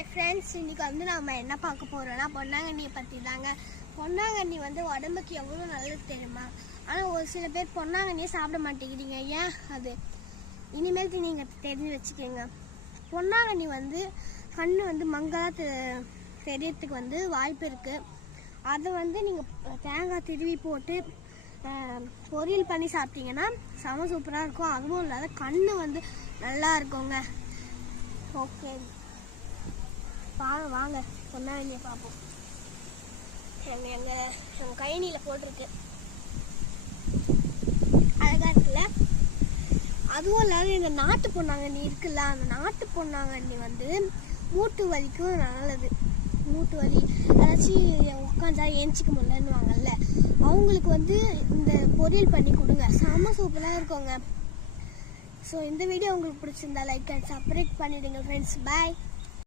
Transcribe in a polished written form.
Hi friends, இன்றைக்கி வந்து நம்ம என்ன பார்க்க போகிறோன்னா பொன்னாங்கண்ணியை பற்றி தாங்க. பொன்னாங்கண்ணி வந்து உடம்புக்கு எவ்வளோ நல்லது தெரியுமா? ஆனால் ஒரு சில பேர் பொன்னாங்கண்ணியை சாப்பிட மாட்டேங்கிறீங்க. ஏன்? அது இனிமேல் நீங்கள் தெரிஞ்சு வச்சுக்கோங்க. பொன்னாங்கண்ணி வந்து கண் வந்து மங்களாக தெரியறதுக்கு வந்து வாய்ப்பு இருக்குது. அதை வந்து நீங்கள் தேங்காய் திருவி போட்டு பொரியல் பண்ணி சாப்பிட்டீங்கன்னா செம சூப்பராக இருக்கும். அதுவும் இல்லாத கண் வந்து நல்லா இருக்குங்க. ஓகே, வாங்க பொன்னாங்கண்ணியை பார்ப்போம். எங்கள் கைனியில் போட்டிருக்கு, அழகாக இருக்குல்ல? அதுவும் இல்லாத இந்த நாட்டு பொன்னாங்கண்ணி இருக்குல்ல, அந்த நாட்டு பொன்னாங்கண்ணி வந்து மூட்டு வலிக்கும் நல்லது. மூட்டு வலி ஏதாச்சும் உட்காந்தா ஏஞ்சிக்க முடியலன்னுவாங்கல்ல, அவங்களுக்கு வந்து இந்த பொரியல் பண்ணி கொடுங்க, செம்ம சூப்பராக இருக்குங்க. ஸோ இந்த வீடியோ உங்களுக்கு பிடிச்சிருந்தா லைக் அண்ட் சப்ஸ்கிரைப் பண்ணிடுங்க ஃப்ரெண்ட்ஸ். பாய்.